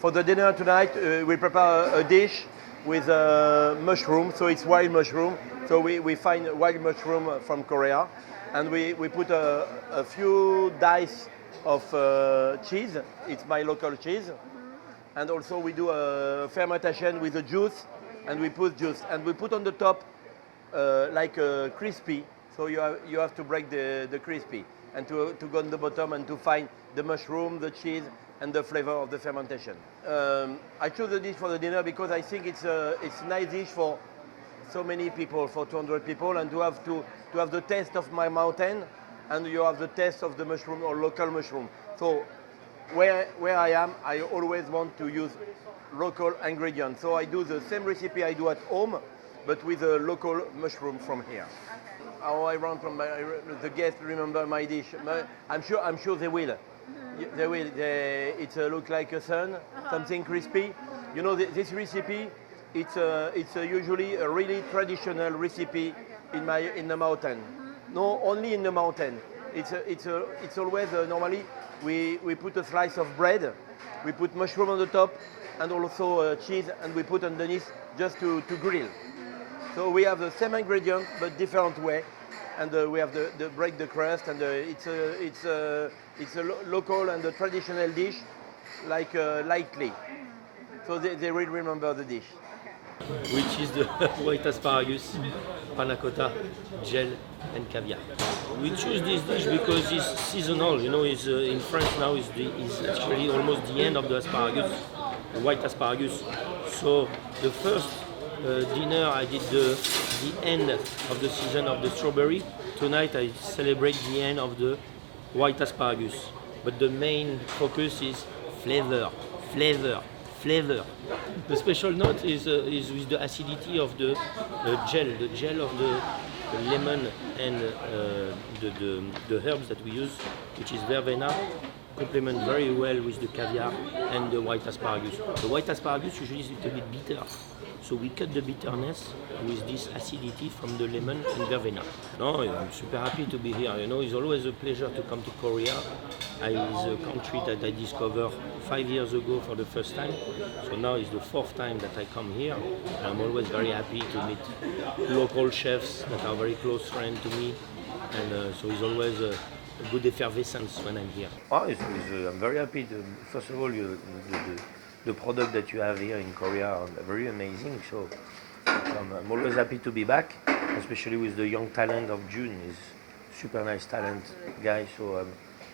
For the dinner tonight, we prepare a dish with mushroom, so it's wild mushroom. So we find wild mushroom from Korea, and we put a few dice of cheese. It's my local cheese. And also we do a fermentation with the juice, and we put juice. And we put on the top like a crispy, so you have to break the crispy. And to go on the bottom and to find the mushroom, the cheese, and the flavor of the fermentation. I chose the dish for the dinner because I think it's a nice dish for so many people, for 200 people, and to have the taste of my mountain, and you have the taste of the mushroom or local mushroom. So where I am, I always want to use local ingredients. So I do the same recipe I do at home, but with a local mushroom from here. How I want from the guests remember my dish. I'm sure they will. They will. It looks like a sun, something crispy. You know, this recipe, it's usually a really traditional recipe in the mountain. No, only in the mountain. It's always normally we put a slice of bread, we put mushroom on the top, and also cheese, and we put underneath just to grill. So we have the same ingredient but different way, and we have the break the crust, and it's a local and a traditional dish, like lightly. So they really remember the dish. Which is the white asparagus, panna cotta, gel, and caviar. We choose this dish because it's seasonal. You know, it's in France now is actually almost the end of the asparagus, the white asparagus. So the first dinner I did the end of the season of the strawberry. Tonight I celebrate the end of the white asparagus. But the main focus is flavor. The special note is with the acidity of the gel of the lemon and the herbs that we use, which is verbena, complement very well with the caviar and the white asparagus. The white asparagus usually is a little bit bitter, so we cut the bitterness with this acidity from the lemon and verbena. No, I'm super happy to be here. You know, it's always a pleasure to come to Korea. It's a country that I discovered 5 years ago for the first time. So now it's the 4th time that I come here. And I'm always very happy to meet local chefs that are very close friends to me. And so it's always a good effervescence when I'm here. I'm very happy. First of all, the product that you have here in Korea are very amazing. So I'm always happy to be back, especially with the young talent of June. He's super nice talent guy. So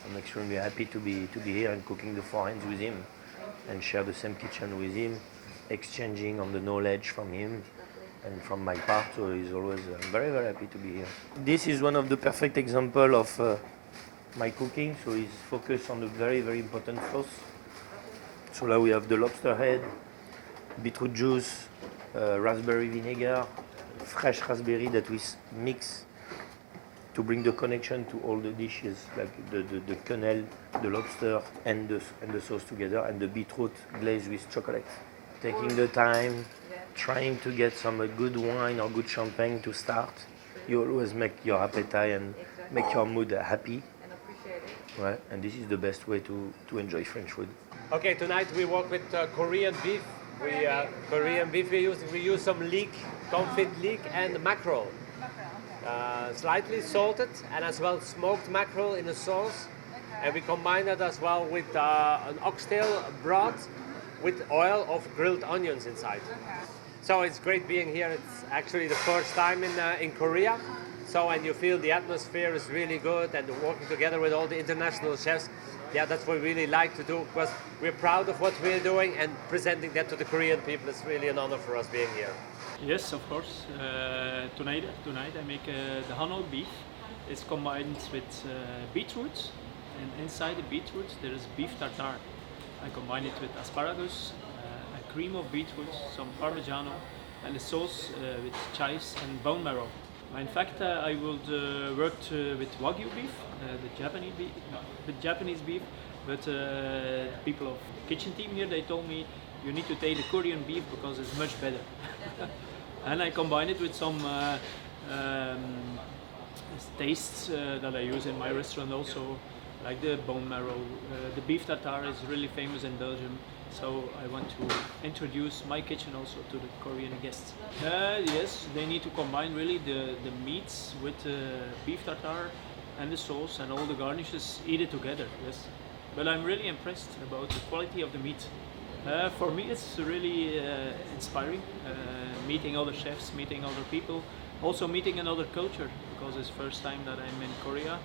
I'm extremely happy to be here and cooking the four hands with him and share the same kitchen with him, exchanging on the knowledge from him and from my part. So he's always very, very happy to be here. This is one of the perfect example of my cooking. So he's focused on a very, very important sauce. So now we have the lobster head, beetroot juice, raspberry vinegar, fresh raspberry that we mix to bring the connection to all the dishes, like the quenelle, the lobster, and the sauce together, and the beetroot glazed with chocolate. Taking the time, trying to get some good wine or good champagne to start. You always make your appetite and make your mood happy. Right? And this is the best way to enjoy French food. Okay, tonight we work with Korean beef. We use some leek, confit leek, and mackerel. Slightly salted and as well smoked mackerel in a sauce, and we combine it as well with an oxtail broth with oil of grilled onions inside. So it's great being here. It's actually the first time in Korea. So, and you feel the atmosphere is really good, and working together with all the international chefs. Yeah, that's what we really like to do, because we're proud of what we're doing, and presenting that to the Korean people is really an honor for us being here. Yes, of course. Tonight I make the Hanoi beef. It's combined with beetroot, and inside the beetroot there is beef tartare. I combine it with asparagus, a cream of beetroot, some parmigiano, and a sauce with chives and bone marrow. In fact, I would worked with Wagyu beef, the Japanese beef, but people of kitchen team here, they told me you need to take the Korean beef because it's much better. And I combine it with some tastes that I use in my restaurant also, like the bone marrow. The beef tartare is really famous in Belgium. So I want to introduce my kitchen also to the Korean guests. Yes, they need to combine really the meats with beef tartare and the sauce and all the garnishes, eat it together, yes. But I'm really impressed about the quality of the meat. For me it's really inspiring, meeting other chefs, meeting other people, also meeting another culture, because it's first time that I'm in Korea,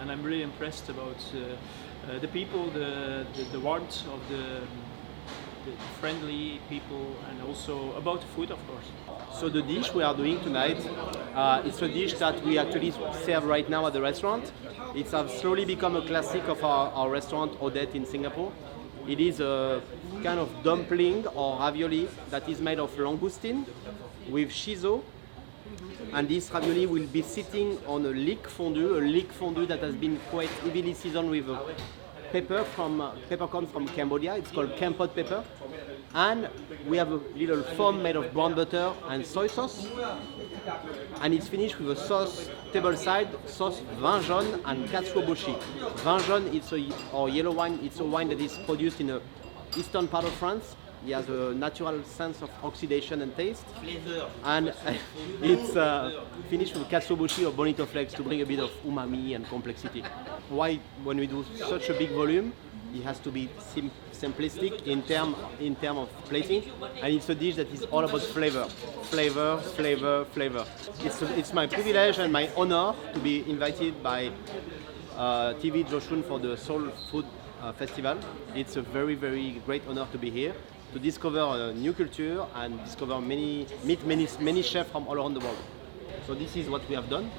and I'm really impressed about the people, the warmth of the friendly people, and also about the food, of course. So the dish we are doing tonight, it's a dish that we actually serve right now at the restaurant. It's slowly become a classic of our restaurant Odette in Singapore. It is a kind of dumpling or ravioli that is made of langoustine with shiso. And this ravioli will be sitting on a leek fondue that has been quite heavily seasoned with peppercorn from Cambodia. It's called Kampot pepper. And we have a little foam made of brown butter and soy sauce. And it's finished with a sauce, tableside sauce vin jaune and katsuobushi. Vin jaune, or yellow wine, it's a wine that is produced in the eastern part of France. It has a natural sense of oxidation and taste. And it's finished with katsuobushi or bonito flakes to bring a bit of umami and complexity. Why, when we do such a big volume, it has to be simplistic in term of plating, and it's a dish that is all about flavor. It's my privilege and my honor to be invited by TV조선이 for the Seoul Food Festival. It's a very, very great honor to be here, to discover a new culture and meet many chefs from all around the world. So this is what we have done.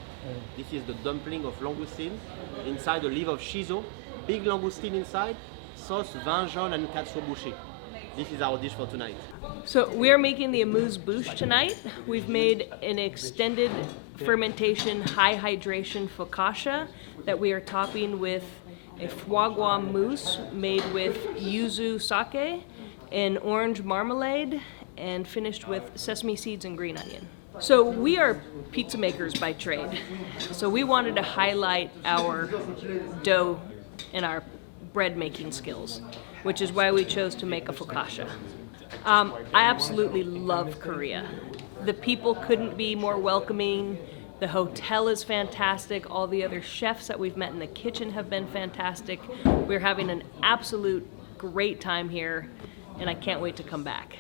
This is the dumpling of langoustine inside a leaf of shiso, big langoustine inside, sauce vin jaune and katsuobushi. This is our dish for tonight. So we are making the amuse-bouche tonight. We've made an extended fermentation, high hydration focaccia that we are topping with a foie gras mousse made with yuzu sake, an orange marmalade, and finished with sesame seeds and green onion. So we are pizza makers by trade. So we wanted to highlight our dough and our bread making skills, which is why we chose to make a focaccia. I absolutely love Korea. The people couldn't be more welcoming. The hotel is fantastic. All the other chefs that we've met in the kitchen have been fantastic. We're having an absolute great time here, and I can't wait to come back.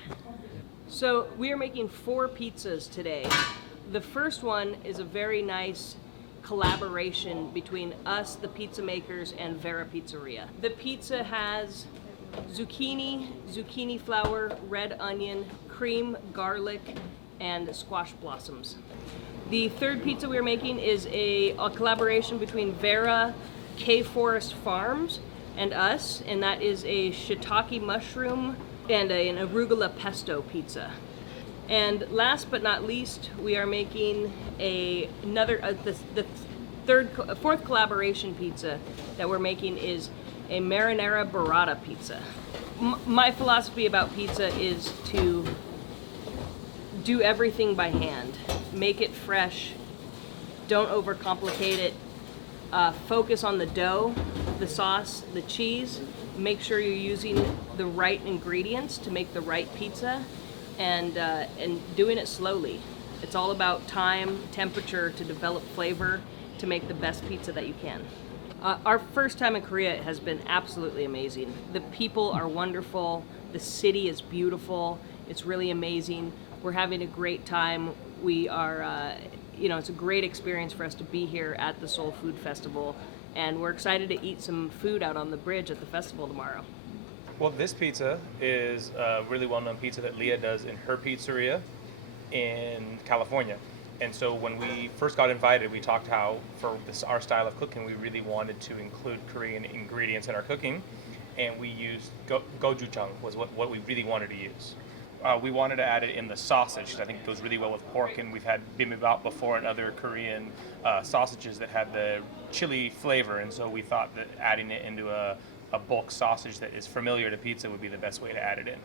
So we are making 4 pizzas today. The first one is a very nice collaboration between us, the pizza makers, and Vera Pizzeria. The pizza has zucchini flour, red onion, cream, garlic, and squash blossoms. The third pizza we're making is a collaboration between Vera, K Forest Farms, and us, and that is a shiitake mushroom and an arugula pesto pizza. And last but not least, we are making the fourth collaboration pizza that we're making is a marinara burrata pizza. My philosophy about pizza is to do everything by hand. Make it fresh. Don't overcomplicate it. Focus on the dough, the sauce, the cheese. Make sure you're using the right ingredients to make the right pizza, and doing it slowly. It's all about time, temperature to develop flavor to make the best pizza that you can. Our first time in Korea has been absolutely amazing. The people are wonderful. The city is beautiful. It's really amazing. We're having a great time. We are, it's a great experience for us to be here at the Seoul Food Festival, and we're excited to eat some food out on the bridge at the festival tomorrow. Well, this pizza is a really well-known pizza that Leah does in her pizzeria in California. And so when we first got invited, we talked how for our style of cooking, we really wanted to include Korean ingredients in our cooking, and we used gochujang was what we really wanted to use. We wanted to add it in the sausage, because I think it goes really well with pork, and we've had bibimbap before and other Korean sausages that had the chili flavor, and so we thought that adding it into a bulk sausage that is familiar to pizza would be the best way to add it in.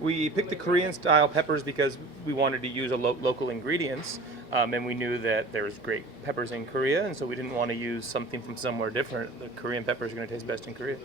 We picked the Korean style peppers because we wanted to use local ingredients, and we knew that there's great peppers in Korea, and so we didn't want to use something from somewhere different. The Korean peppers are going to taste best in Korea.